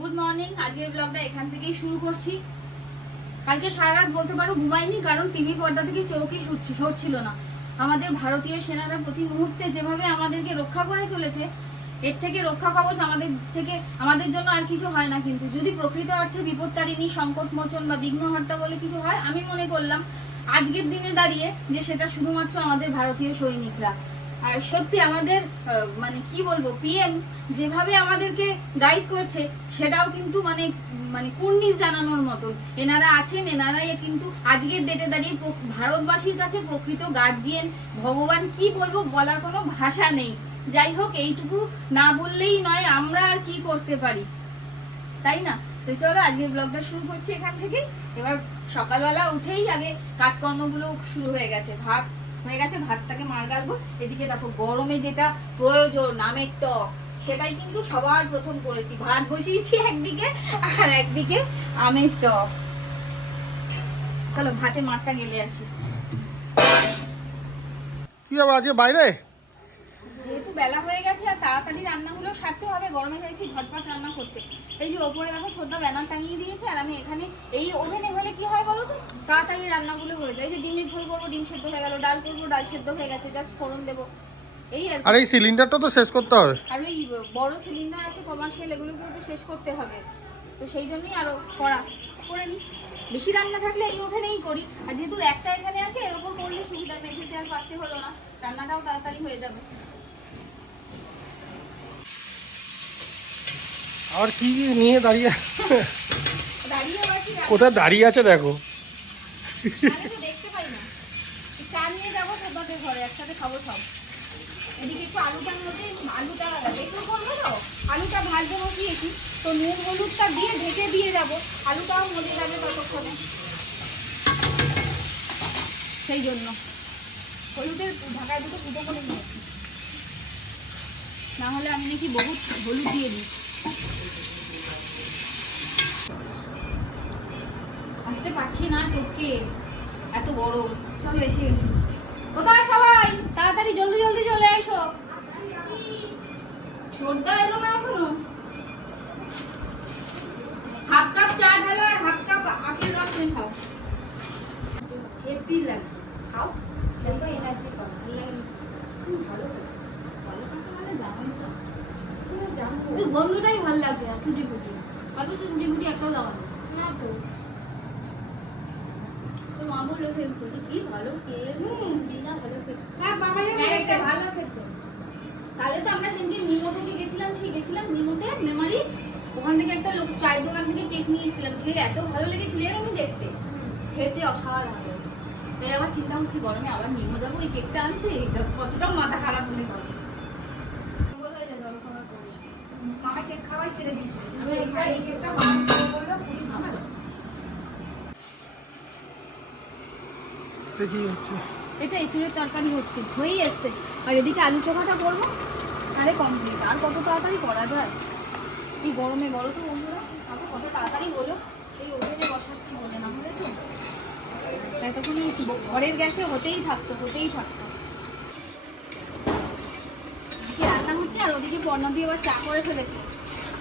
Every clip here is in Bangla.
গুড মর্নিং আজকের ব্লগটা এখান থেকেই শুরু করছি। কালকে সারা রাত বলতে পারো ঘুমাইনি, কারণ টিভি পর্দা থেকে চৌকি সরছি সরছিল না। আমাদের ভারতীয় সেনারা প্রতি মুহূর্তে যেভাবে আমাদেরকে রক্ষা করে চলেছে, এর থেকে রক্ষা কবচ আমাদের থেকে আমাদের জন্য আর কিছু হয় না কিন্তু। যদি প্রকৃত অর্থে বিপত্তারিণী সংকট মোচন বা বিঘ্নহর্তা বলে কিছু হয়, আমি মনে করলাম, আজকের দিনে দাঁড়িয়ে যে সেটা শুধুমাত্র আমাদের ভারতীয় সৈনিকরা। আর সত্যি আমাদের মানে কি বলব পিএম যেভাবে আমাদেরকে গাইড করছে, সেটাও কিন্তু মানে মানে কুর্নিশ জানানোর মতন। এনারা আছেন, এনারাই কিন্তু আজকের ডেটে দাঁড়িয়ে ভারতবাসীর কাছে প্রকৃত গার্জিয়ান ভগবান কি বলব, বলার কোনো ভাষা নেই। যাই হোক, এইটুকু না বললেই নয়, আমরা আর কি করতে পারি? তাই না? তো চলো, আজকের ব্লগটা শুরু করছি এখান থেকে এবার সকালবেলা উঠেই আগে কাজকর্মগুলো শুরু হয়ে গেছে। ভাত হয়ে গেছে, ভাতটাকে মার গালবো। এদিকে দেখো, গরমে যেটা প্রয়োজন আমের টক, সেটাই কিন্তু সবার প্রথম করেছি। ভাত বসিয়েছি একদিকে আর একদিকে আমের টক। চলো ভাতে মারটা গেলে আসি। কি আজকে বাইরে? যেহেতু বেলা হয়ে গেছে আর তাড়াতাড়ি রান্নাগুলো সারতে হবে গরমে চাইছি ঝটপট রান্না করতে। এই যে ওপরে দেখো ছোট ব্যানার টাঙিয়ে দিয়েছে আর আমি এখানে এই ওভেনে হলে কি হয় বলো তো? তাড়াতাড়ি রান্নাগুলো হয়ে যায়। এই যে ডিমের ঝোল করব ডিম সেদ্ধ হয়ে গেল ডাল করব ডাল সেদ্ধ হয়ে গেছে জাস্ট ফোড়ন দেবো। এই আর এই সিলিন্ডারটা তো শেষ করতে হবে। আর ওই বড় সিলিন্ডার আছে কমার্শিয়াল এগুলোকেও তো শেষ করতে হবে। তো সেই জন্যই আরও করা করে নিই। বেশি রান্না থাকলে এই ওভেনেই করি। আর যেহেতু একটা এখানে আছে এর ওপর করলে সুবিধা মেঝেতে আর পাততে হলো না রান্নাটাও তাড়াতাড়ি হয়ে যাবে। আর কি নিয়ে দাঁড়িয়ে কোথায় দাঁড়িয়ে আছে দেখো। এদিকে একটু আলুটার মধ্যে আলুটা বেসন করব তো? আলুটা ভাজতে বসিয়েছি। তো নুন হলুদটা দিয়ে ঢেকে দিয়ে যাব। আলুটাও মজে যাবে ততক্ষণে। সেই জন্য। হলুদের ঢাকায় দুটো ফুটো করে নিয়েছি না হলে আমি নাকি বহুত হলুদ দিয়ে দিই। আসতে পারছি না টোকে এত গরম। চলো, এসে গেছি। কোথায় সবাই? তাড়াতাড়ি, জলদি জলদি চলে এসো। ছোটদা এলো না এখনও হাফ কাপ চা ঢালো আর হাফ কাপ আখের রস মেশাও হেভি লাগছে খাও খেলে এনার্জি পাবে ভালো লাগে খুব ভালো লাগে ভালো কাকে মানে জামাই তো পুরো জানো ওই গন্ধটাই ভালো লাগছে না টুটি ফুটি কত টুটি ফুটি একটাও লাগানো না তো তোর মা বলল ফেল করতে কি ভালো কে হুম। কি না ভালো খেতে আর বাবা যাবে হ্যাঁ, গেছে এটা ভালো খেতে তাহলে তো আমরা সেদিন নিমো থেকে গেছিলাম, সেই গেছিলাম নিমোতে। মেমারি, ওখান থেকে একটা লোক চায়ের দোকান থেকে কেক নিয়ে এসেছিলাম। খেয়ে এত ভালো লেগেছিল আমি দেখতে? খেতে অসাধারণ। তাই আবার চিন্তা হচ্ছে গরমে আবার নিমো যাব ওই কেকটা আনতে? কতটা মাথা খারাপ হলে হবে কেক ছেড়ে এই কেকটা বলল খাবে দেখি হচ্ছে। এটা এঁচুড়ের তরকারি হচ্ছে, হয়েই এসছে। আর এদিকে আলু চোখাটা করব, তাহলে কমপ্লিট আর কত তাড়াতাড়ি করা যায়? এই গরমে বলো তো বন্ধুরা আবার কত তাড়াতাড়ি হলো? এই ওভেনে বসাচ্ছি বলে না, হলে তো তাই তখন ঘরের গ্যাসে হতেই থাকতো হতেই থাকতো। রান্না হচ্ছে, আর ওদিকে পর্ণা দিয়ে আবার চা করে ফেলেছে।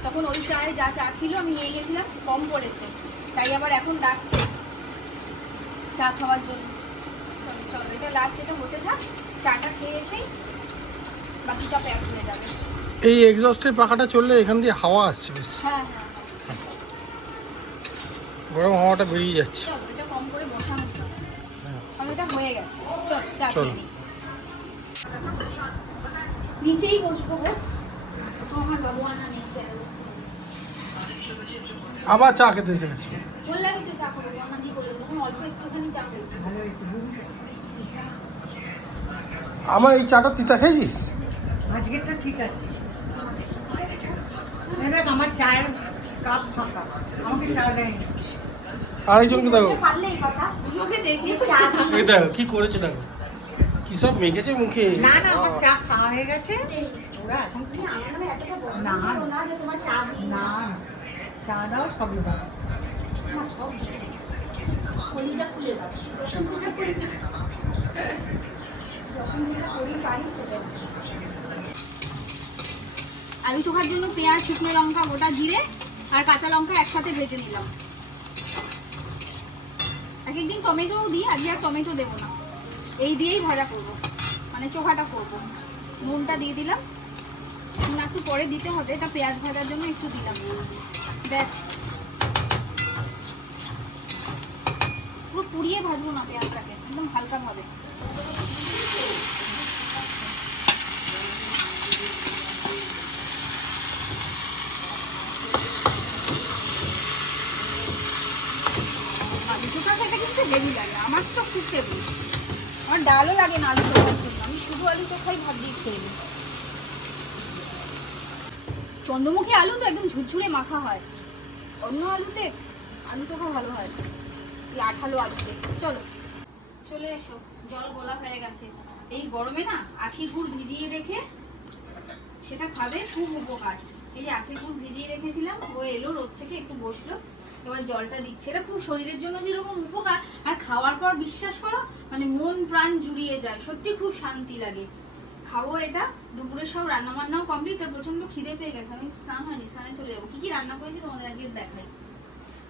তখন ওই চায়ে যা চা ছিল, আমি নিয়ে গেছিলাম, কম পড়েছে। তাই আবার এখন ডাকছে চা খাওয়ার জন্য। এটা লাস্ট এটা হতে থাক চাটা খেয়ে এসেই বাকিটা প্যাক হয়ে যাবে। এই এক্সস্টের পাখাটা চললে এখান দিয়ে হাওয়া আসছে বেশ। হ্যাঁ হ্যাঁ হ্যাঁ। গরম হাওয়াটা বেরিয়ে যাচ্ছে। এটা কম করে বসানো যাবে। আর এটা হয়ে গেছে। চল চা খেয়ে নিই নিচেই বসবো গো। আমার বাবু আনা নিচে আবার চা খেতে বললামই তো চা করব অল্প একটুখানি চা খেয়েছি। আমার এই চাটা তিতা খেয়েছিস? আজকেরটা ঠিক আছে। দেখ আমার চায়ের কাপ ফাঁকা। আমাকে চা দেয়নি। আরেকজনকে দেখো। পারলে এই কথা? আমাকে দেখি চা দেখো কি করেছে দেখো। কি সব মেখেছে মুখে? না না আমার চা খাওয়া হয়ে গেছে। ওরা এখন না না। চা না চা দাও সবই দাও। সব খুলে দাও যখন যেটা করি যখন যেটা করি আলু চোখার জন্য পেঁয়াজ, শুকনো লঙ্কা, গোটা জিরে আর কাঁচা লঙ্কা একসাথে ভেজে নিলাম। এক একদিন টমেটোও দিই, আজকে আর টমেটো দেবো না। এই দিয়েই ভাজা করব মানে চোখাটা করব। নুনটা দিয়ে দিলাম। নুন একটু পরে দিতে হবে, তা পেঁয়াজ ভাজার জন্য একটু দিলাম ব্যাস। পুরো পুড়িয়ে ভাজবো না পেঁয়াজটাকে একদম হালকা ভাবে আলু চোখা খেতে কিন্তু হেভি লাগে ফেভারিট আমার ডালও লাগে না আলু আমি শুধু আলু চোখাই ভাত খেয়ে চন্দ্রমুখী আলু তো একদম ঝুরঝুরে মাখা হয়। অন্য আলুতে আলু চোখা ভালো হয় এই আঠালো আলুতে। চলো, চলে এসো। জল গোলা হয়ে গেছে। এই গরমে না আখি গুড় ভিজিয়ে রেখে সেটা খাবে, খুব উপকার। এই যে আখি গুড় ভিজিয়ে রেখেছিলাম, ও এলো রোদ থেকে একটু বসল। এবার জলটা দিচ্ছে। এটা খুব শরীরের জন্য যেরকম উপকার, আর খাওয়ার পর বিশ্বাস করো মানে মন প্রাণ জুড়িয়ে যায়। সত্যি খুব শান্তি লাগে। খাব এটা, দুপুরে সব রান্না বান্নাও কমপ্লিট আর প্রচণ্ড খিদে পেয়ে গেছে। আমি স্নান হয়নি, স্নানে চলে যাব। কি কি রান্না করেছি তোমাদের আগে দেখাই।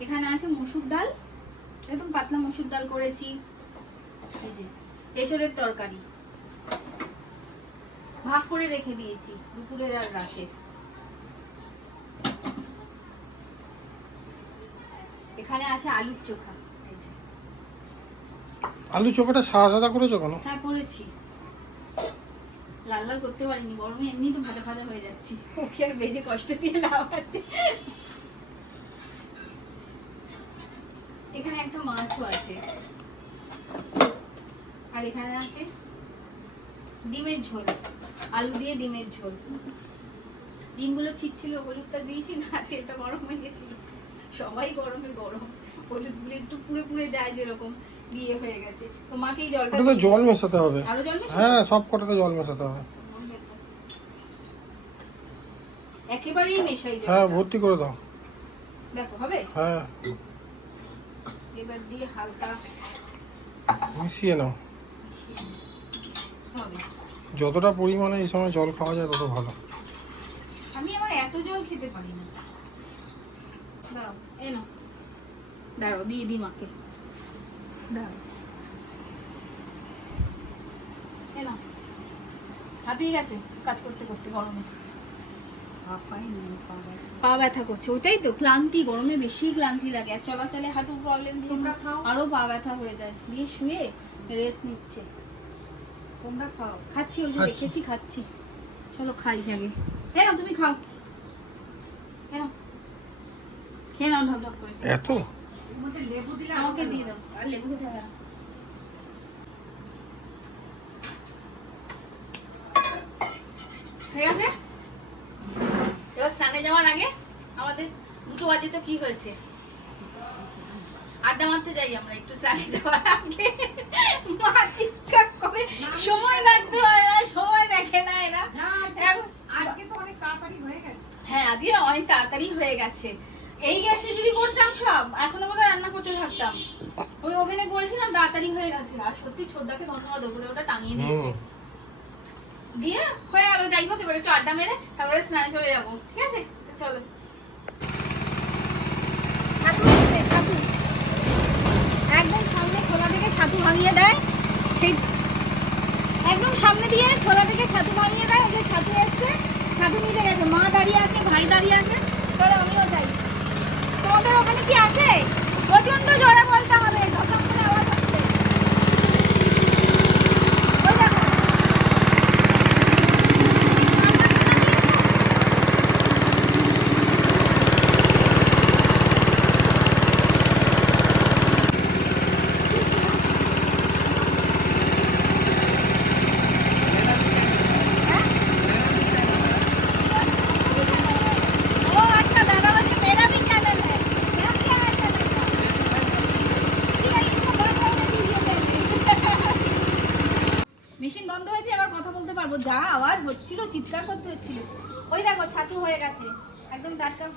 এখানে আছে মসুর ডাল, একদম পাতলা মসুর ডাল করেছি। এই যে তরকারি। ভাগ করে রেখে দিয়েছি, দুপুরের আর রাতের। এখানে আছে আলুর চোখা। আলু চোখাটা সাদা সাদা করেছ কেন? হ্যাঁ করেছি। লাল লাল করতে পারিনি গরমে এমনি তো ভাজা ভাজা হয়ে যাচ্ছি। ওকে আর বেজে কষ্ট দিয়ে লাভ আছে। এখানে একটা মাছও আছে। আর এখানে আছে ডিমের ঝোল। আলু দিয়ে ডিমের ঝোল। ডিমগুলো ছিটছিল হলুদটা দিয়েছি না তেলটা গরম হয়ে গেছিল। সবাই গরমে গরম হলুদগুলো একটু পুড়ে পুড়ে যায় যেরকম দিয়ে হয়ে গেছে। তো জলটা জল মেশাতে হবে। আরও জল মেশাবো? হ্যাঁ সব কটাতে জল মেশাতে হবে। আচ্ছা। একেবারেই মেশাই জলটা। হ্যাঁ ভর্তি করে দাও। দেখো হবে? হ্যাঁ। এবার দিয়ে হালকা মিশিয়ে নাও। যতটা পরিমাণে এই সময় জল খাওয়া যায় তত ভালো। আমি আবার এত জল খেতে পারি না। দাও এ নাও। দাঁড়াও দিয়ে দিই মাকে। দাঁড়াও। এ নাও। হাঁপিয়ে গেছে কাজ করতে করতে গরমে। পা ব্যথা করছে ওটাই তো ক্লান্তি গরমে বেশি ক্লান্তি লাগে। আর চলাচলে হাঁটুর প্রবলেম দিয়ে তোমরা খাও। আরও পা ব্যথা হয়ে যায়। দিয়ে শুয়ে রেস্ট নিচ্ছে। তোমরা খাও। খাচ্ছি ওই যে। রেখেছি খাচ্ছি। চলো খাই আগে। হ্যাঁ তুমি খাও। হ্যাঁ খেয়ে নাও ঢক ঢক করে। এত? মধ্যে লেবু দিলে আমাকে দিয়ে দাও। আর লেবু খেতে হবে না। গেছে? এবার স্নানে যাওয়ার আগে আমাদের দুটো বাজে তো কি হয়েছে? আড্ডা মারতে যাই আমরা একটু স্নানে যাওয়ার আগে। মা চিৎকার করে সময় রাখতে হয় না সময় দেখে না এরা। আজকে তো অনেক তাড়াতাড়ি হয়ে গেছে। হ্যাঁ আজকে অনেক তাড়াতাড়ি হয়ে গেছে। এই গ্যাসে যদি করতাম সব। এখনও বোধহয় রান্না করতে থাকতাম। ওই ওভেনে করেছিলাম তাড়াতাড়ি হয়ে গেছে। আর সত্যি ছোদ্দাকে ধন্যবাদ ওপরে ওটা টাঙিয়ে দিয়েছে। দিয়ে হয়ে গেল যাই হোক এবার একটু আড্ডা মেরে তারপরে স্নানে চলে যাব ঠিক আছে? চলো। ছাতু ছাতু। একদম সামনে ছোলা থেকে ছাতু ভাঙিয়ে দেয়। সেই একদম সামনে দিয়ে ছোলা থেকে ছাতু ভাঙিয়ে দেয়। যে ছাতু এসছে ছাতু নিতে গেছে। মা দাঁড়িয়ে আছে ভাই দাঁড়িয়ে আছে। তাহলে আমিও যাই। তোমাদের ওখানে কি আসে? প্রচণ্ড জোরে বলতে হবে।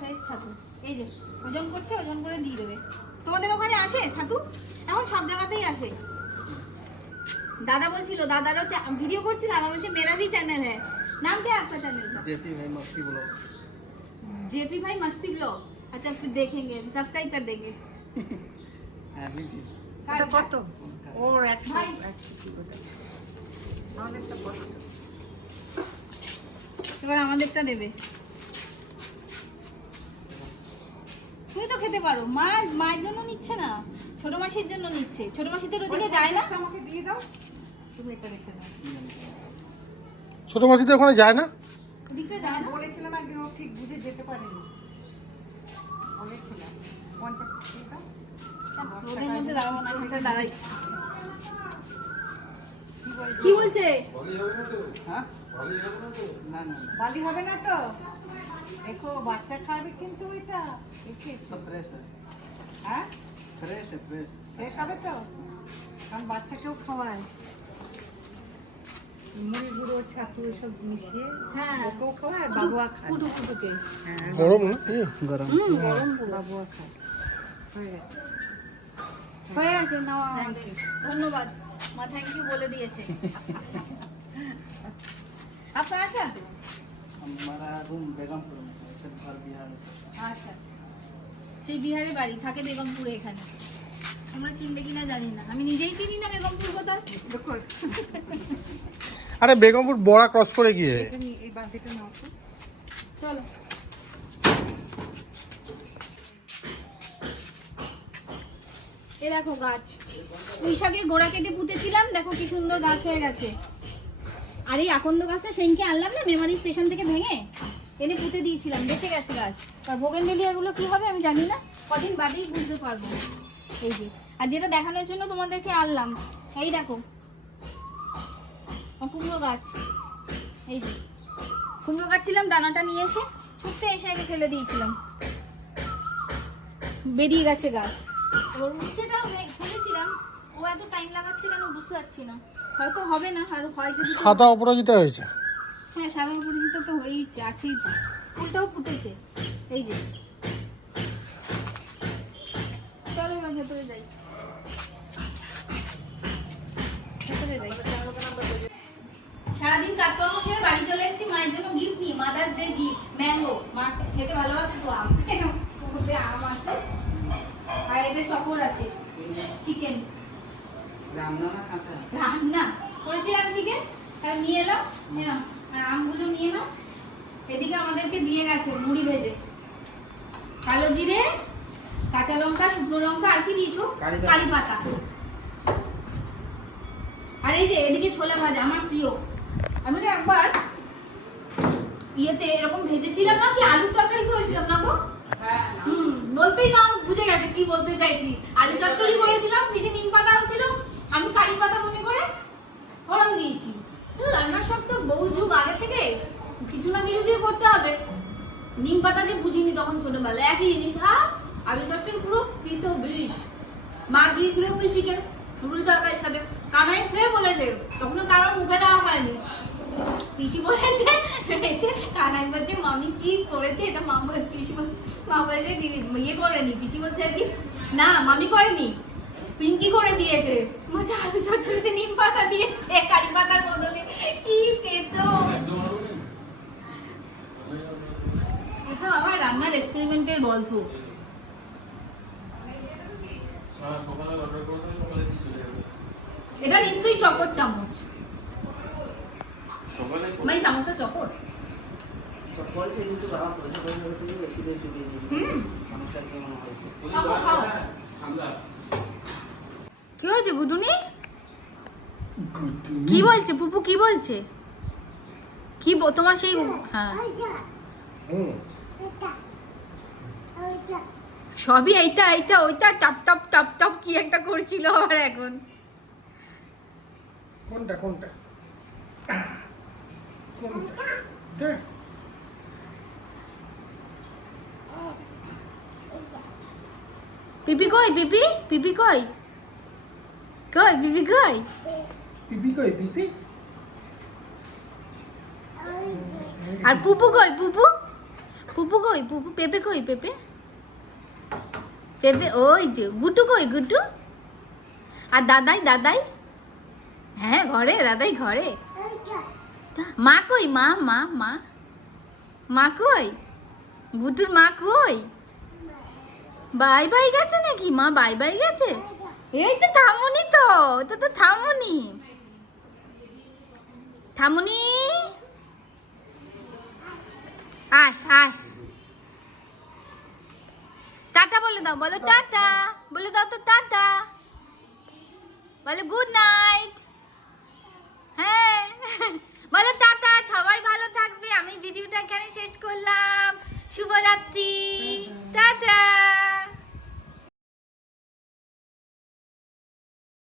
একদম টাটকা ফ্রেশ ছাতু এই যে ওজন করছে ওজন করে দিয়ে দেবে তোমাদের ওখানে আসে ছাতু এখন সব জায়গাতেই আসে দাদা বলছিল দাদারও ভিডিও করছি দাদা বলছে মেরা भी চ্যানেল है नाम क्या है आपका चैनल का जेपी भाई मस्ती बोलो जेपी भाई मस्ती ब्लॉग अच्छा फिर देखेंगे सब्सक्राइब कर देंगे ওটা কত ওর একশো ভাই। একশো কি বোধ হয়। আমাদেরটা কত এবার আমাদেরটা দেবে খেতে পারো। মা মায়ের জন্য নিচ্ছে না। ছোট মাসির জন্য নিচ্ছে। ছোট মাসিদের ওদিকে যায় না? আমাকে দিয়ে দাও। তুমি এটা রেখে দাও। ছোট মাসিতে ওখানে যায় না? ওদিকটা যায় না? বলেছিলাম একদিন ও ঠিক বুঝে যেতে পারেনি। বলেছিলাম। পঞ্চাশ দাও। ওদের মধ্যে দাঁড়াবো না এখানটা দাঁড়াই। কি বলছো? কি বলছে? হ্যাঁ না না বালি হবে না তো? দেখো বাচ্চা খাবে কিন্তু এটা হ্যাঁ। তো? কারণ বাচ্চাকেও খাওয়ায়। হ্যাঁ। গরম হয়ে। আছে নাও আমাদের। ধন্যবাদ। মা থ্যাংক বলে দিয়েছে। আপনার আচ্ছা हमारा रूम बेगमपुर में है सब घर बिहार में আচ্ছা সেই বিহারে বাড়ি থাকে বেগমপুরে এখানে তোমরা চিনবে কিনা জানি না আমি নিজেই চিনি না বেগমপুর কোথায় দেখো আরে বেগমপুর বড়া ক্রস করে গিয়ে এটা নিয়ে এই বালতিটা নাও তো চলো এ দেখো গাছ পুঁই শাকের গোড়া কেটে পুঁতেছিলাম দেখো কি সুন্দর গাছ হয়ে গেছে আর এই আকন্দ গাছটা সেনকে আনলাম না, মেমারি স্টেশন থেকে ভেঙে এনে পুঁতে দিয়েছিলাম, বেঁচে গেছে গাছ। আর ভোগেন এগুলো কি হবে আমি জানি না, কদিন বাদেই বুঝতে পারব। এই যে, আর যেটা দেখানোর জন্য তোমাদেরকে আনলাম, এই দেখো। কুমড়ো গাছ, এই যে। কুমড়ো কাটছিলাম দানাটা নিয়ে এসে ছুটতে এসে আগে ফেলে দিয়েছিলাম। বেরিয়ে গেছে গাছ। এবার উচ্ছেটাও ফেলেছিলাম ও এত টাইম লাগাচ্ছে কেন? বুঝতে পারছি না। হয়তো হবে না আর হয় যদি সাদা অপরাজিতা হয়েছে। হ্যাঁ সাদা পরিচিত তো হয়েইছে আছেই তো। ফুলটাও ফুটেছে। এই যে। চলো এবার ভেতরে যাই। ভেতরে যাই। সারাদিন কাজকর্ম সেরে বাড়ি চলে এসেছি মায়ের জন্য গিফট নিয়ে। মাদার্স ডে গিফট ম্যাঙ্গো মা খেতে ভালোবাসে তো আম। আম আছে। আর এতে চকর আছে। চিকেন আর এই যে এদিকে ছোলা ভাজা আমার প্রিয়। আমি তো একবার ইয়েতে এরকম ভেজেছিলাম না কি আলুর তরকারি করেছিলাম না গো? হুম বলতেই না বুঝে গেছে কি বলতে চাইছি? আলু চচ্চড়ি করেছিলাম ভেজে নিম পাতা ছিল আমি কারি পাতা মনে করে ফোড়ন দিয়েছি। রান্নার সব তো বহু যুগ আগে থেকে। কিছু না কিছু দিয়ে করতে হবে। নিম পাতা যে বুঝিনি তখন ছোটবেলায়। একই জিনিস হ্যাঁ আলু চচ্চড়ি পুরো তিতো বিষ। মা দিয়েছিল পিসিকে রুটি তরকারির সাথে। কানাই খেয়ে বলেছে, তখনও কারোর মুখে দেওয়া হয়নি। পিসি বলেছে, এসে কানাই বলছে, মামি কি করেছে? এটা মা পিসি বলছে, মা বলেছে "দি- ইয়ে করেনি। পিসি বলছে আর কি, না, মামি করেনি। পিঙ্কি করে দিয়েছে। বলছে আলু চচ্চড়িতে নিম পাতা দিয়েছে কারি পাতার বদলে। কি খেত এটা আমার রান্নার এক্সপেরিমেন্টের গল্প। এটা নিশ্চয়ই চকর চামচ। মানে চামচটা চকর? তো বলছে কিন্তু বাবা পয়সা পয়সা তুমি বেশি দিয়ে চুকিয়ে দিয়েছি হুম মানুষটা কেমন হয়েছে। কি হয়েছে গুডুনি? কি বলছে পুপু কি বলছে? কি তোমার সেই হ্যাঁ। সবই এইটা এইটা ওইটা টপ টপ টপ টপ কি একটা করছিল আর এখন। কোনটা কোনটা? কোনটা? পিপি কই পিপি? পিপি কই? কই পিপি কই পিপি কই পিপি আর পুপু কই পুপু পুপু কই পুপু পেপে কই পেপে পেপে ওই যে গুটু কই গুটু আর দাদাই দাদাই হ্যাঁ ঘরে দাদাই ঘরে। মা কই মা মা মা? মা কই? গুটুর মা কই? বাই বাই গেছে নাকি? মা বাই বাই গেছে? এই তো থামুনি তো, এটা তো থামুনি। থামুনি? আয় আয়। টাটা বলে দাও, বলো টাটা। বলে দাও তো টাটা। বলো গুড নাইট হ্যাঁ। বলো টাটা, সবাই ভালো থাকবে। আমি ভিডিওটা এখানে শেষ করলাম। শুভরাত্রি।